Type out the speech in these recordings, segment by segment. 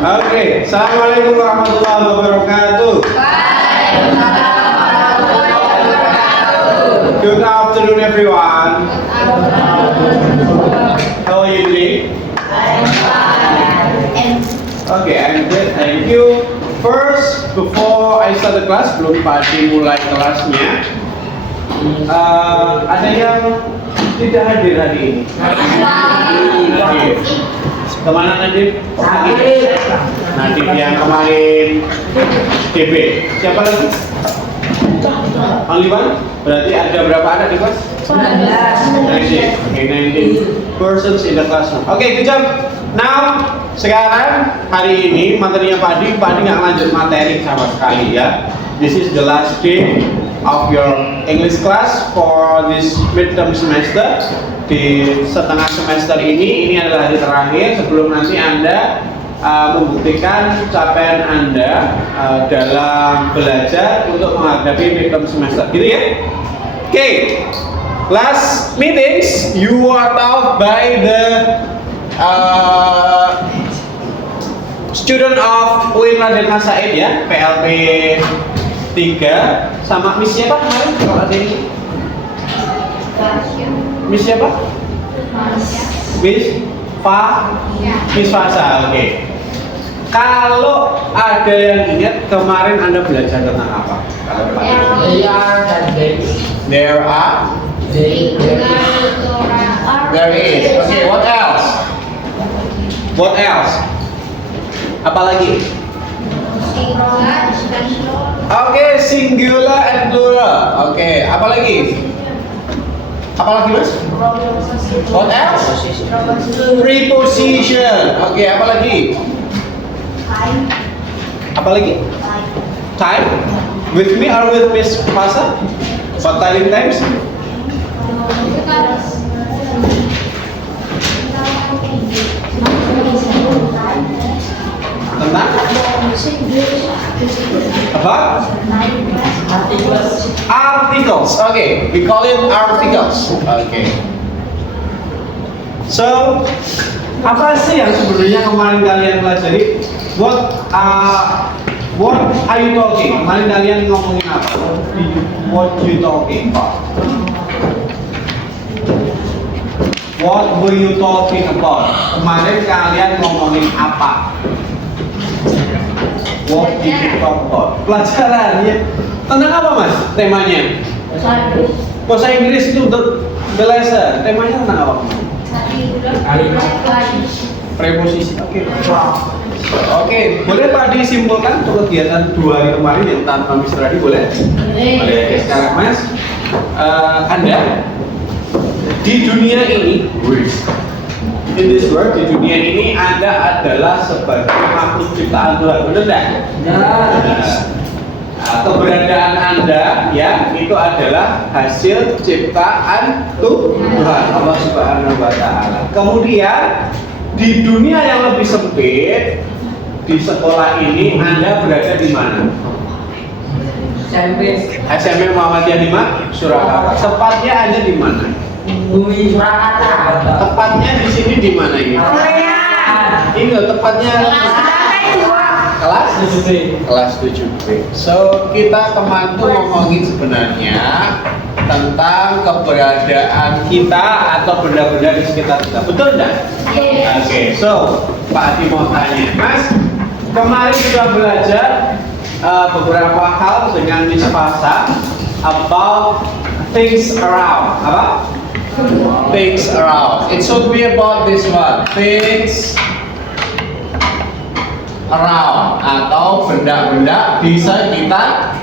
Oke, assalamualaikum warahmatullahi wabarakatuh. Good afternoon, everyone. How are you today? Okay, I'm good. Thank you. First, before I start the class, belum pasti mulai kelasnya. Ada yang tidak hadir hari ini? Hadir. Kemana Nadif? Nadif yang kemarin DB. Siapa lagi? Only one? Berarti ada berapa anak di kelas? 19. Okay, 19 persons in the classroom. Okay, good job. Now, sekarang hari ini materinya Padi nggak lanjut materi sama sekali ya. This is the last day of your English class for this midterm semester. Di setengah semester ini adalah hari terakhir sebelum nanti Anda membuktikan capaian Anda dalam belajar untuk menghadapi midterm semester, gitu ya? Okay, last meetings you are taught by the student of UIN Raden Mas Said ya, PLP 3 sama Miss siapa kemarin kalau ada ini? Miss siapa? Miss Fasa, oke. Kalau ada yang ingat kemarin Anda belajar tentang apa? There are. There is. Okay, what else? What else? Apa lagi? Oke, singular and plural. Oke, apa lagi? Apa lagi mas? What else? Preposition. Oke, apa lagi? Apa lagi? Time. With me or with Miss Fasa? What time times? Tentang? Apa? Articles. Okay, we call it articles. Okay. So, apa sih yang sebenarnya kemarin kalian pelajari? What are you talking? Kemarin kalian ngomongin apa? What you talking about? What were you talking about? Kemarin kalian ngomongin apa? What did you talk about? Pelajaran ya. Tentang apa mas? Temanya? Bahasa Inggris itu the lesson. Temanya tentang apa? Preposisi. Oke. Oke, boleh Pak disimpulkan untuk kegiatan 2 hari kemarin yang tanpa Mr. Adi boleh? Boleh. Sekarang mas, Anda di dunia ini, in this world, di dunia ini Anda adalah sebagai makhluk ciptaan Tuhan, benar tidak? Keberadaan Anda ya itu adalah hasil ciptaan Tuhan Allah Subhanahu wa Ta'ala. Kemudian di dunia yang lebih sempit, di sekolah ini Anda berada di mana? SMP Muhammadiyah 5 Surakarta. Tepatnya Anda di mana? Bumi Surakarta. Tepatnya di sini di mana ini? Ini loh tepatnya kelas 7B. So kita kemarin tuh ngomongin sebenarnya tentang keberadaan kita atau benda-benda di sekitar kita, betul enggak? Oke, so Pak Adi mau tanya, Mas, kemarin sudah belajar beberapa hal dengan Miss Fasa about things around, apa? Things around. It should be about this one, things around atau benda-benda di sekitar,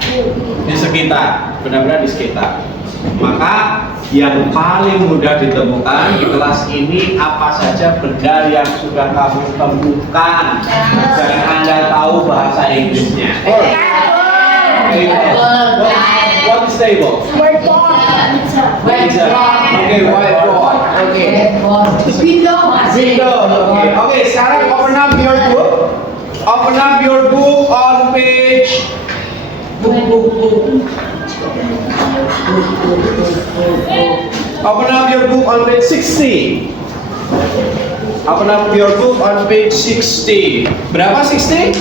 benda-benda di sekitar. Maka yang paling mudah ditemukan di kelas ini apa saja benda yang sudah kamu temukan dan Anda tahu bahasa Inggrisnya. What is table? Okay, whiteboard. Okay. Window. Okay, sekarang open up your book. Open up your book on page Open up your book on page 60. Open up your book on page 60. Berapa 60?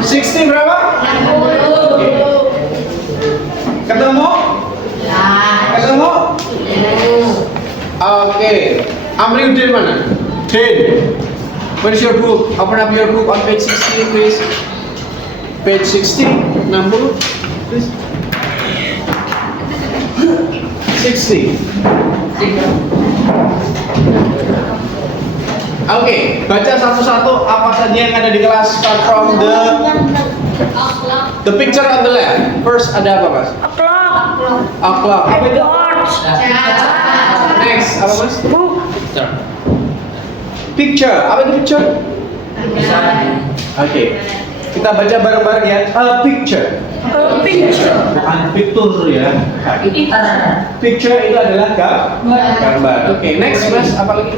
60 berapa? Oke. Ketemu? Ketemu? Oke. Amri udah di mana? Din. Where's your book? Open up your book on page 60, please. Page 60, 60, please. 60. Oke, baca satu-satu apa saja yang ada di kelas. Start from the picture on the left. First ada apa, Mas? O'clock. Apa itu? Next, apa, Mas? Picture. Apa itu picture? Oke. Kita baca bareng-bareng ya. A picture. Bukan picture ya. Picture itu adalah gambar. Oke, next, Mas. Apa lagi?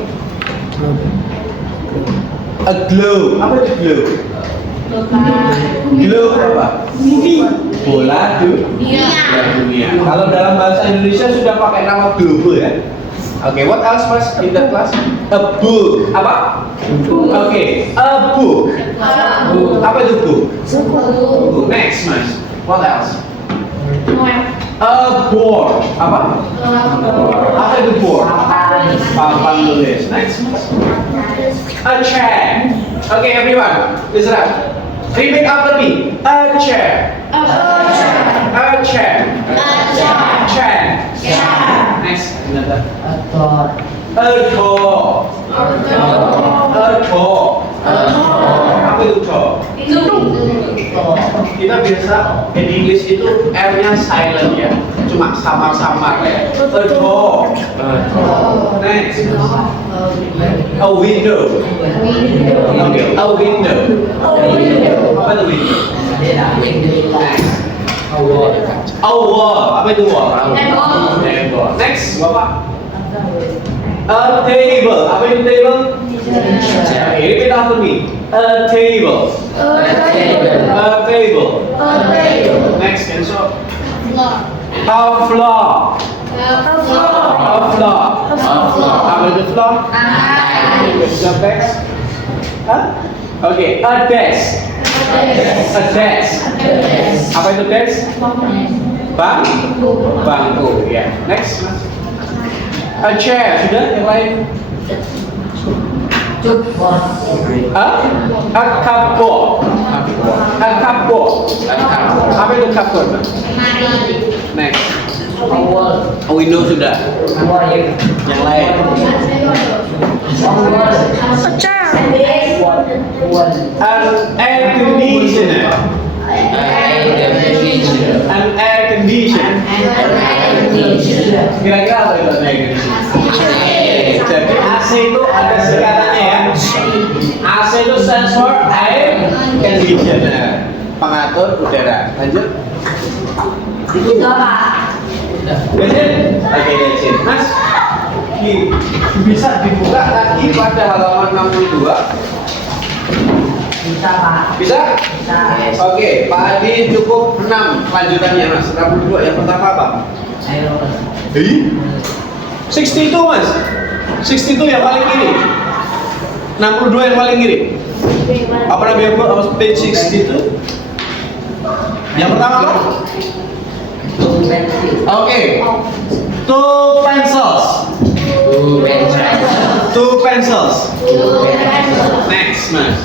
A globe. Apa itu globe? Globe apa? Bola dunia. Kalau dalam bahasa Indonesia sudah pakai nama globe ya. Oke, what else, Mas, in the class? A book. Apa? Oke, a book. Apa itu book? Next, Mas. What else? A board. Apa? Apa itu board? Papan tulis. Next, Mas. A chair. Okay, everyone, listen up. Repeat after me. A chair. A chair. Chair. Next, another. A door. A door. Apa itu door? Kita biasa in English itu R-nya silent ya, cuma samar-samar ya. A door. Next. A window. Okay. A window. Apa itu window? Next. A wall. Apa itu wall? Table. Next, Bapak. A table. Apa itu table? Okay, repeat after me. A table. A table. Next, Kenzo. A floor. A floor. Apa itu floor? Next. Huh? Okay, a desk. A desk. Apa itu desk? Bangku. Ya. Next, Mas. A chair. Sudah yang lain? A cupboard. A cupboard. Apa itu cupboard? Next. A window sudah. Yang lain? An air conditioner. An air conditioner. Kira-kira apa itu air conditioner? Jadi AC itu ada singkatannya ya. AC itu stands for air conditioner, pengatur udara. Lanjut. Itu apa? Lanjut. Oke, lanjut. Mas, bisa dibuka lagi pada halaman 62. Bisa, Pak. Bisa? Bisa. Oke, Pak Adi cukup 6 lanjutannya, Mas. 62 yang pertama apa? Ayo. 62, Mas. 62 yang paling kiri. 62 yang paling kiri. Apa namanya buat page 62? Yang pertama apa? Oke. Two pencils. Next, Mas.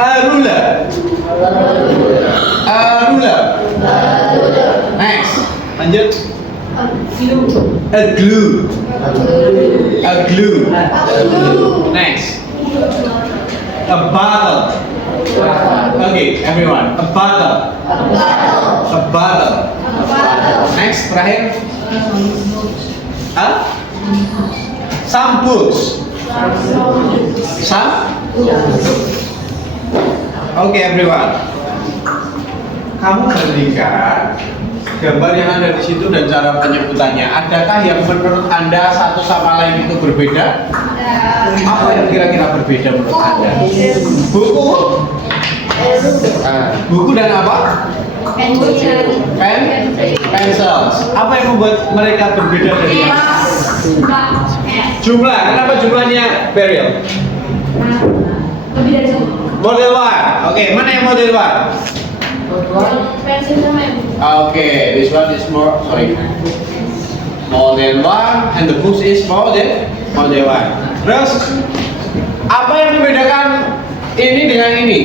A ruler. Next. Lanjut. A glue. Next. A bottle. Okay, everyone. A bottle. Next, terakhir. Some books. Okay, everyone. Kamu bandingkan gambar yang ada di situ dan cara penyebutannya. Adakah yang menurut Anda satu sama lain itu berbeda? Apa yang kira-kira berbeda menurut Anda? Buku dan apa? Pencils. Apa yang membuat mereka berbeda dari yang Jumlah. Kenapa jumlahnya Beryl? Lebih dari satu. Model 1. Oke, mana yang model 1? Pensil sama ibu. Okay, this one is more, sorry, more than 1 and the books is more than 1. Terus, apa yang membedakan ini dengan ini?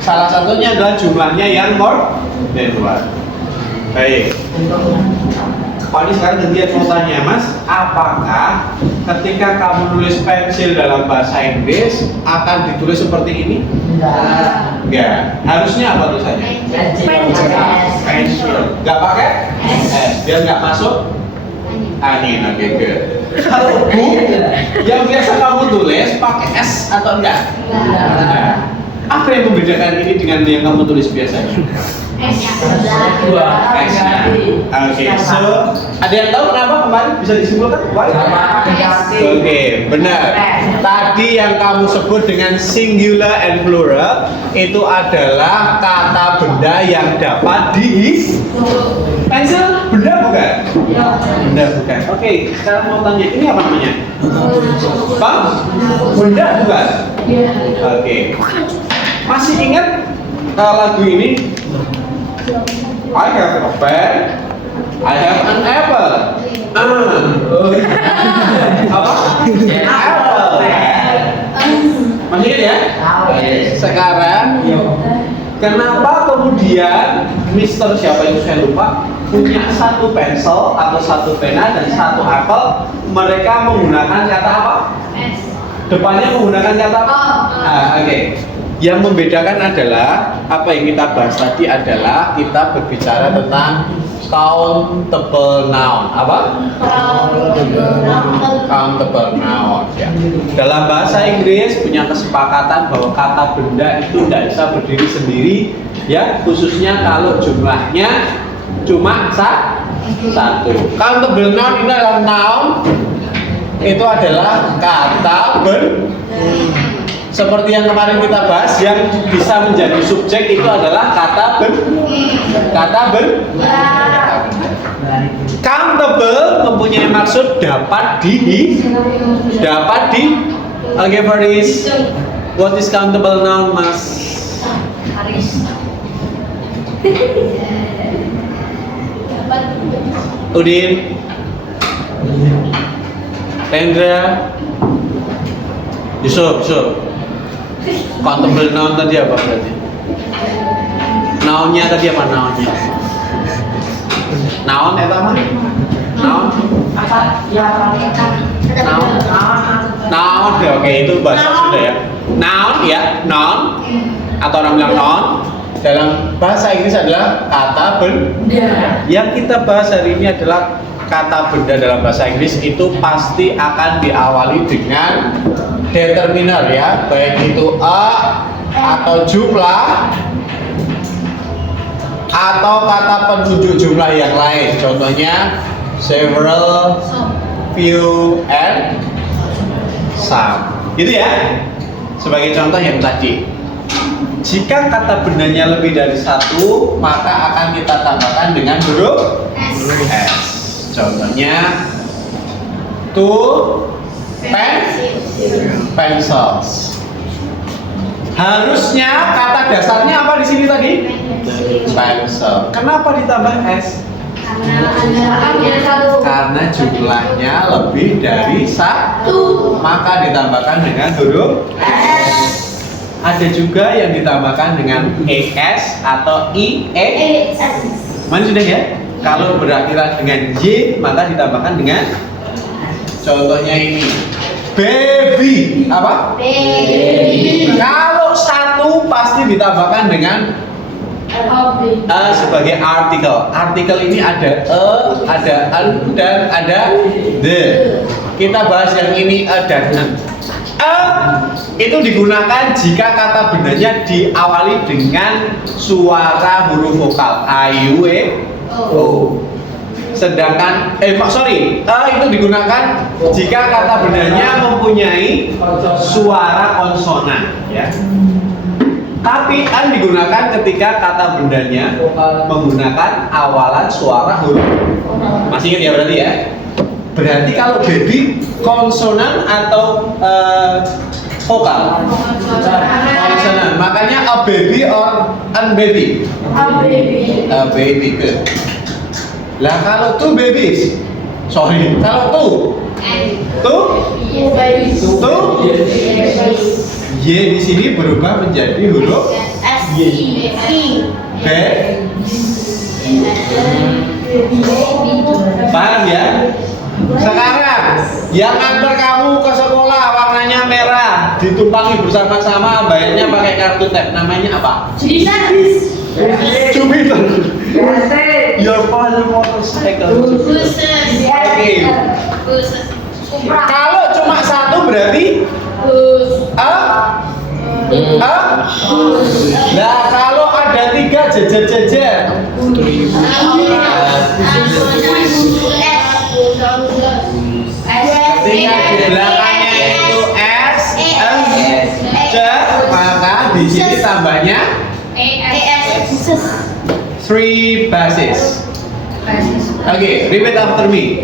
Salah satunya adalah jumlahnya yang more than 1. Baik. Pak ini sekarang gantian mau tanya, Mas, apakah ketika kamu nulis pensil dalam bahasa Inggris akan ditulis seperti ini? Enggak. Harusnya apa tulisannya? Pensil. Enggak pakai S. Biar nggak masuk angin. Oke, good. Kalau bu, yang biasa kamu tulis pakai S atau enggak? Enggak. Apa yang membedakan ini dengan yang kamu tulis biasanya? Oke, so ada yang tahu kenapa kemarin bisa disimpulkan? Oke, benar. Tadi yang kamu sebut dengan singular and plural itu adalah kata benda yang dapat di pensil. Benda bukan? Benda bukan. Oke, sekarang mau tanya ini apa namanya? Bang? Benda bukan? Oke. Masih ingat lagu ini? I have a pen, I have an apple. Apa? Apple. Masih ingat ya? Sekarang, kenapa kemudian Mister siapa itu saya lupa punya satu pensel atau satu pena dan satu apel? Mereka menggunakan kata apa? Depannya menggunakan kata apa? Oke. Yang membedakan adalah apa yang kita bahas tadi adalah kita berbicara tentang countable noun. Apa? Countable noun. Ya. Dalam bahasa Inggris punya kesepakatan bahwa kata benda itu tidak bisa berdiri sendiri, ya, khususnya kalau jumlahnya cuma satu. Countable noun ini adalah noun, itu adalah kata benda. Seperti yang kemarin kita bahas, yang bisa menjadi subjek itu adalah kata countable mempunyai maksud dapat di. Okay, Faris, what is countable noun, Mas? Udin, Rendra, Yusuf. Countable noun tadi apa berarti? Nounnya tadi apa naunnya? Noun itu apa? Noun? Noun, oke, itu bahasa Sunda ya. Noun ya, noun atau orang bilang noun dalam bahasa Inggris adalah kata benda. Yang kita bahas hari ini adalah kata benda dalam bahasa Inggris itu pasti akan diawali dengan determiner ya, baik itu a atau jumlah atau kata penunjuk jumlah yang lain. Contohnya several, few, and some. Gitu ya. Sebagai contoh yang tadi. Jika kata bendanya lebih dari satu, maka akan kita tambahkan dengan huruf S. Contohnya two pencils. Harusnya kata dasarnya apa di sini tadi? Pencil. Kenapa ditambah S? Karena jumlahnya lebih dari satu, maka ditambahkan dengan huruf S. Ada juga yang ditambahkan dengan ES atau IE. Mana sudah ya? Kalau berakhiran dengan Y, maka ditambahkan dengan, contohnya ini, baby. Apa? Baby. Kalau satu pasti ditambahkan dengan sebagai artikel. Artikel ini ada ada an, dan ada the. Kita bahas yang ini dan an. Itu digunakan jika kata bendanya diawali dengan suara huruf vokal a, u, e, o. Sedangkan itu digunakan jika kata bendanya mempunyai suara konsonan, ya. Tapi an digunakan ketika kata bendanya menggunakan awalan suara huruf. Masih ingat ya berarti ya? Berarti kalau baby konsonan atau vokal? Konsonan. Makanya a baby or an baby? A baby, good. Lah kalau two babies? Sorry, kalau two Y di sini berubah menjadi huruf B. Paham ya? Sekarang yang antar kamu ke sekolah warnanya merah, ditumpangi bersama-sama, bayarnya pakai kartu tap, namanya apa? Jupiter. Your father motorcycle. Oke. Kalau cuma satu berarti Nah kalau ada tiga jejer-jejer. Ketika di belakangnya itu S, J, maka di sini tambahnya 3 basis. Oke, repeat after me.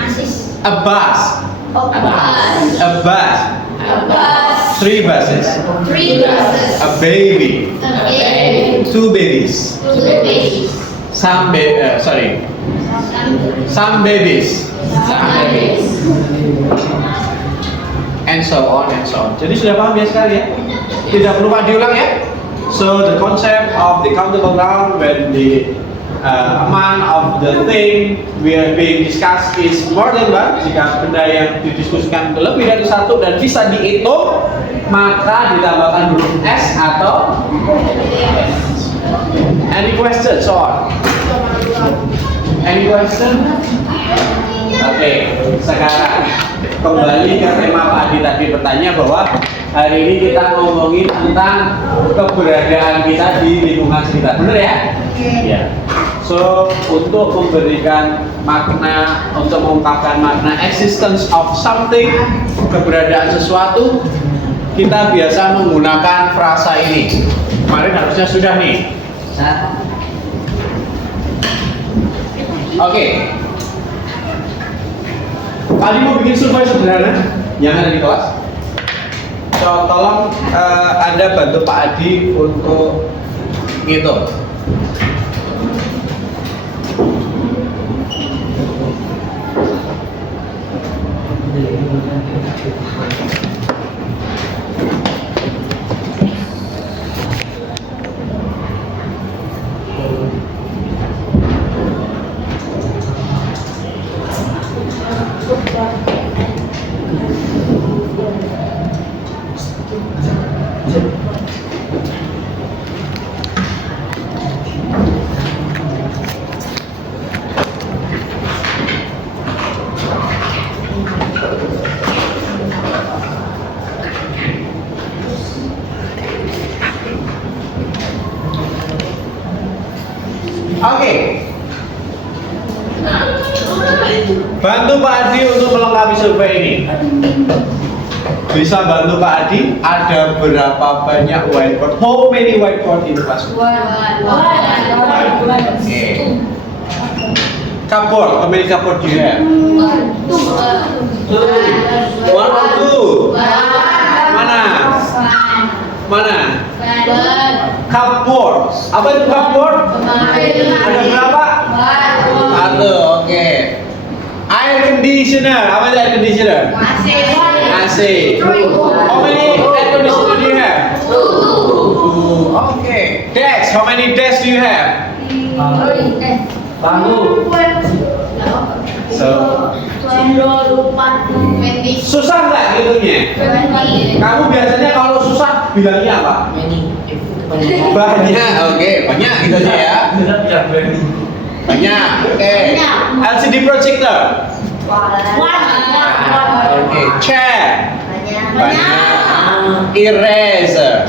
A bus. A bus. 3 bases. A baby. 2 babies. Some babies. And so on and so on. Jadi sudah paham ya sekali ya? Tidak perlu diulang ya? So the concept of the countable noun when the amount of the thing we are being discussed is more than one. Jika benda yang didiskusikan lebih dari satu dan bisa dihitung, maka ditambahkan huruf S atau any question? So on. Any question? Oke, sekarang kembali ke tema Pak Adi tadi bertanya bahwa hari ini kita ngomongin tentang keberadaan kita di lingkungan sekitar, benar ya? Iya. So untuk memberikan makna, untuk mengungkapkan makna existence of something, keberadaan sesuatu, kita biasa menggunakan frasa ini. Kemarin harusnya sudah nih. Oke. Tadi mau bikin survei sederhana yang ada di kelas. So, tolong Anda bantu Pak Adi untuk ngitung. Oke. Bantu Pak Adi untuk melengkapi survei ini. Bisa bantu Pak Adi, ada berapa banyak whiteboard? How many whiteboard in the classroom? Okay. Cupboard, how many cupboard do you have? One or two? Mana? Mana? Cupboard. Apa itu cupboard? Ada berapa? Satu, oke. Air conditioner, apa itu air conditioner? AC. How many air conditioner do you have? Two. Okay. Desks, how many desks do you have? So, susah nggak hitungnya? Kamu biasanya kalau susah bilangnya apa? Banyak, oke, banyak gitu aja ya. Banyak, oke. LCD projector. Oke, chair. Banyak. Eraser.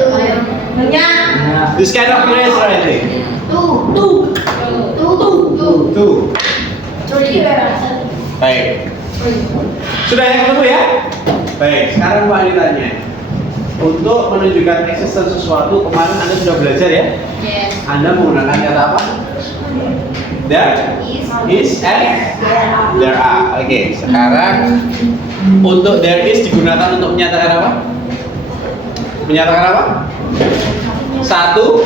This kind of eraser I think. Two. Baik. Sudah yang ketemu ya? Baik, sekarang Pak Adi tanya. Untuk menunjukkan eksistensi sesuatu, kemarin Anda sudah belajar ya? Yes. Anda menggunakan kata apa? There is and there are. Oke, sekarang untuk there is digunakan untuk menyatakan apa? Menyatakan apa? Satu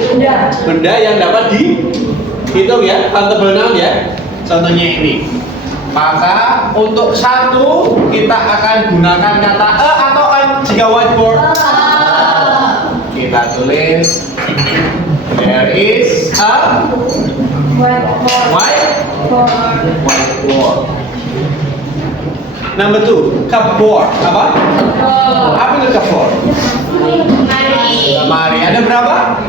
benda yang dapat dihitung ya, countable noun ya. Contohnya ini. Maka untuk satu kita akan gunakan kata atau an jika whiteboard. Kita tulis there is a whiteboard. Number 2, cupboard. Apa? Apa itu cupboard? Lemari. Ada berapa?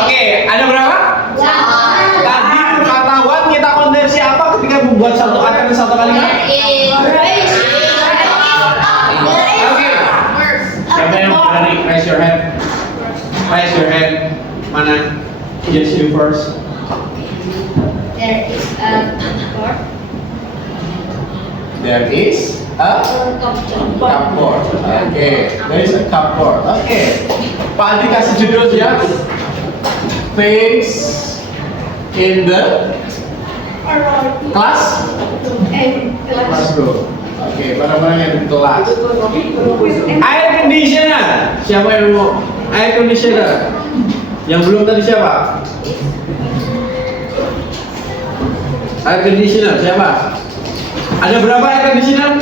Oke, ada berapa? Tadi pengetahuan kita konversi apa ketika membuat satu kata dan satu kalimat? Oke. Siapa yang berani? Raise your hand. Raise your hand. Mana? Yes, you first. There is a board. There is a cupboard. Oke, there is a cupboard. Oke. Pak Adi kasih judul ya. Things in the class. Classroom. Oke, barang-barang yang di kelas. Air conditioner. Siapa yang mau? Air conditioner. Yang belum tadi siapa? Air conditioner siapa? Ada berapa air conditioner?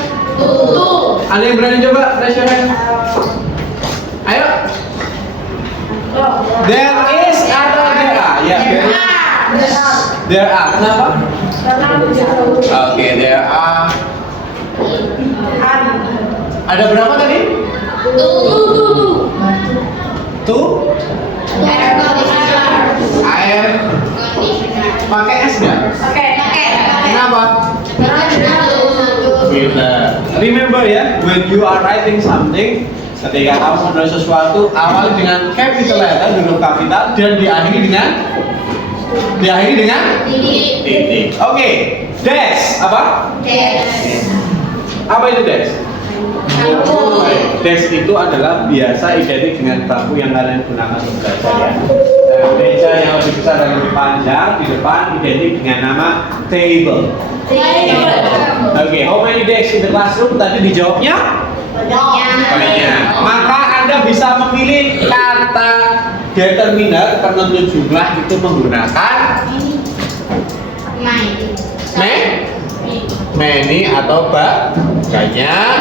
Ada yang berani coba? Raise your hand. Ayo. There is atau there are? Ya, there are. Kenapa? Oke, there are. Ada berapa tadi? Two. Air. Pakai es nggak? Kenapa? Remember ya, when you are writing something, ketika kamu menulis sesuatu, awali dengan capital letter, huruf kapital, dan diakhiri dengan titik. Oke, dash apa? Apa itu dash? Dash itu adalah biasa identik dengan bangku yang kalian gunakan untuk belajar ya. Dan meja yang lebih besar dan lebih panjang di depan identik dengan nama table. Oke, how many desks in the classroom? Tadi dijawabnya banyak. Maka Anda bisa memilih kata determiner penentu jumlah itu menggunakan many atau banyak,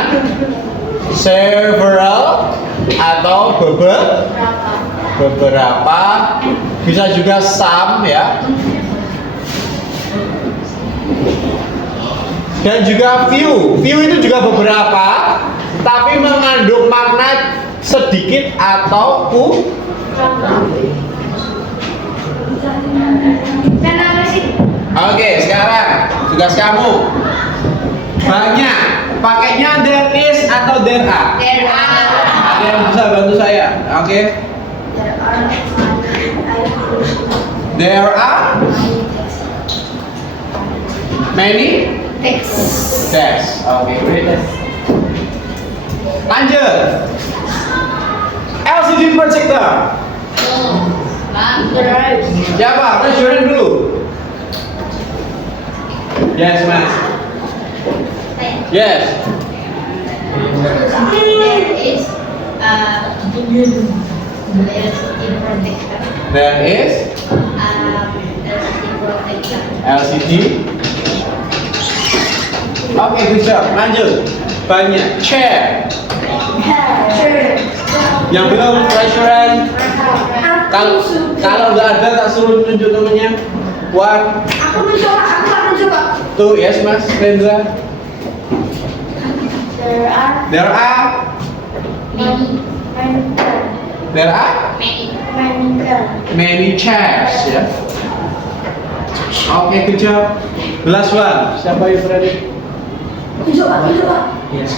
several atau beberapa, bisa juga some ya. Dan juga few itu juga beberapa, tapi mengandung makna sedikit atau Oke, sekarang tugas kamu banyak. Pakainya there is atau there are? Ada yang bisa bantu saya? Oke. There are many desks. Oke, great. Lanjut. LCD projector. Siapa? Raise your hand dulu. Yes, Mas. Yes. There is LCD. Oke, good job. Lanjut. Banyak. Chair. Yang belum raise your hand. Kalau nggak ada tak suruh tunjuk temennya. One. Aku mencoba. Two, yes Mas Rendra. There are many chairs ya. Oke, good job. Last one. Siapa yang berani? Mencoba. Yes.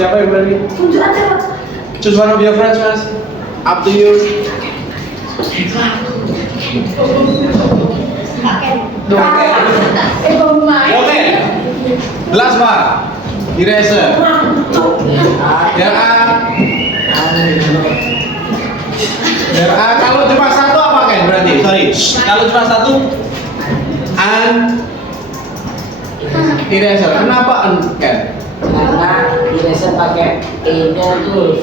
Siapa yang berani? Tunjuk aja, Pak. Choose one of your friends, Mas. Up to you. Oke. Last one. Eraser. There are kalau cuma satu apa kan? berarti, sorry. Kalau cuma satu, an eraser. Kenapa an kan? Karena eraser pakai e-nya tuh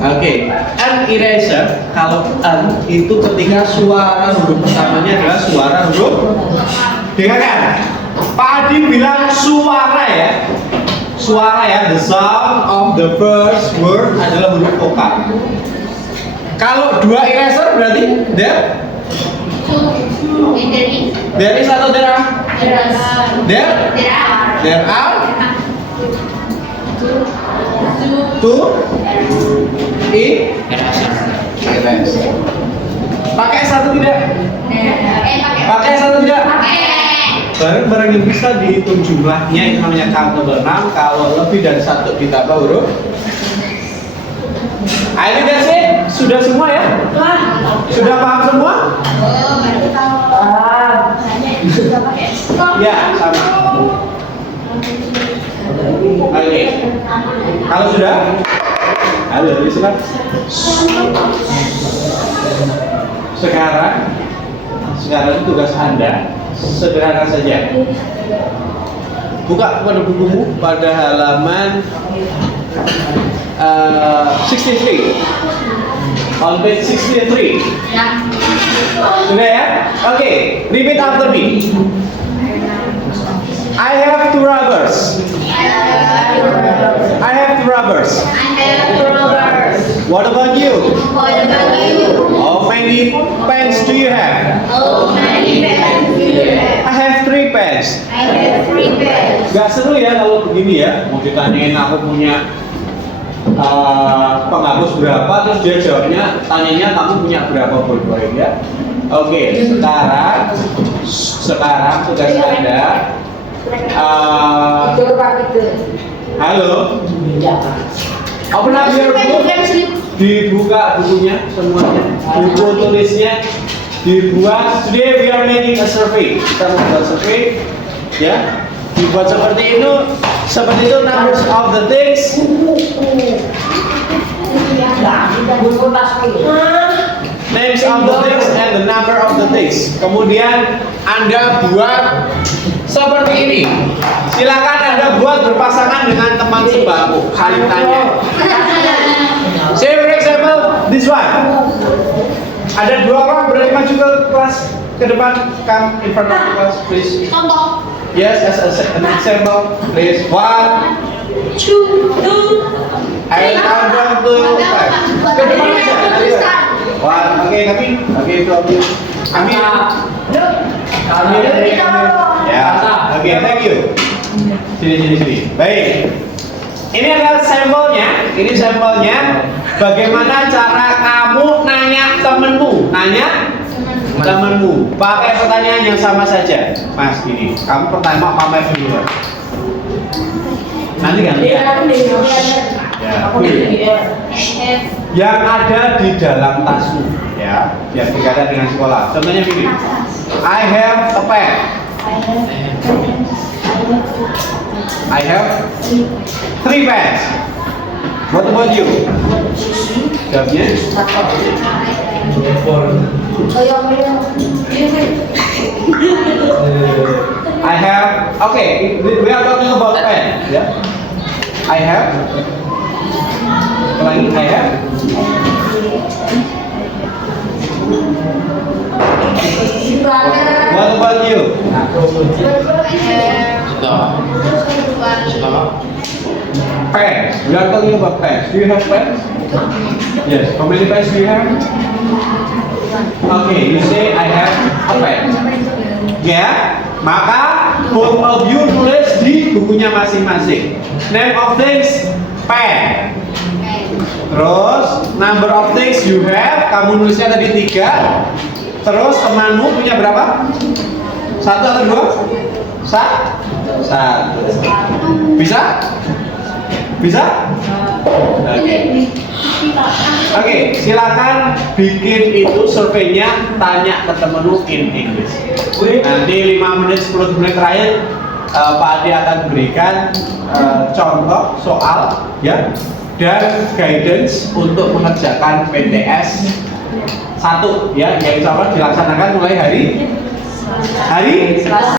Oke, an eraser. Kalau an itu ketika suara huruf pertamanya adalah suara huruf. Dengarkan. Pak Adi bilang suara ya. Suara ya, the sound of the first word adalah huruf vokal. Kalau dua eraser berarti there is atau there are? There are two eraser. Pakai satu tidak? Pakai satu tidak? Barang-barang yang bisa dihitung jumlahnya itu namanya countable noun. Kalau lebih dari satu ditambah huruf. Ayo that's it. Sudah semua ya? Sudah paham semua? Ya, sama. Oke. Kalau sudah? Halo, silakan. Sekarang tugas Anda sederhana saja. Buka pada bukumu pada halaman 63. On page 63. Sudah ya? Oke, repeat after me. I have two rubbers. I have two rubbers. What about you? How many pens do you have? I have three pens. Gak seru ya kalau begini ya. Mau ditanyain aku punya penghapus berapa, terus dia jawabnya, tanyanya kamu punya berapa boleh ya? Oke, sekarang tugas Anda. Halo. Open up your book. Dibuka bukunya semuanya. Buku tulisnya dibuat. Today we are making a survey. Kita membuat survey, ya. Dibuat seperti itu numbers of the things. Names of the things and the number of the things. Kemudian Anda buat seperti ini. Silakan Anda buat berpasangan dengan teman sebangku. Saling tanya. Say for example, this one. Ada dua orang berani maju ke kelas ke depan. Come in front of the class, please. Contoh. Yes, as an example, please. 1, 2, 3. I count 1, 2, 5. Ke depan aja. One, oke, kami, oke itu Amin. Ya, oke, thank you. Sini. Baik. Ini adalah sampelnya. Ini sampelnya. Bagaimana cara kamu nanya temenmu? Temenmu. Pakai pertanyaan yang sama saja. Mas, gini. Kamu pertama pamer dulu. Nanti gantian. Ya. Yang ada di dalam tasmu, ya, yang berkaitan dengan sekolah. Contohnya begini. I have a pen. I have 3 pens. What about you? Jawabnya? I have. Okay, we are talking about pen. Yeah. I have. Lagi, I have. What about you? Pens. We are talking about pens. Do you have pens? Yes. How many pens do you have? Okay, you say I have a pen. Ya, maka both of you tulis di bukunya masing-masing. Name of things, pen. Terus number of things you have, kamu nulisnya tadi 3. Terus temanmu punya berapa? 1 atau 2? 1. Bisa? Oke, silakan bikin itu surveinya, tanya ke temenmu in English. Nanti 5 menit 10 menit terakhir Pak Adi akan berikan contoh soal ya dan guidance untuk mengerjakan PTS 1 ya, yang insya Allah dilaksanakan mulai hari Selasa.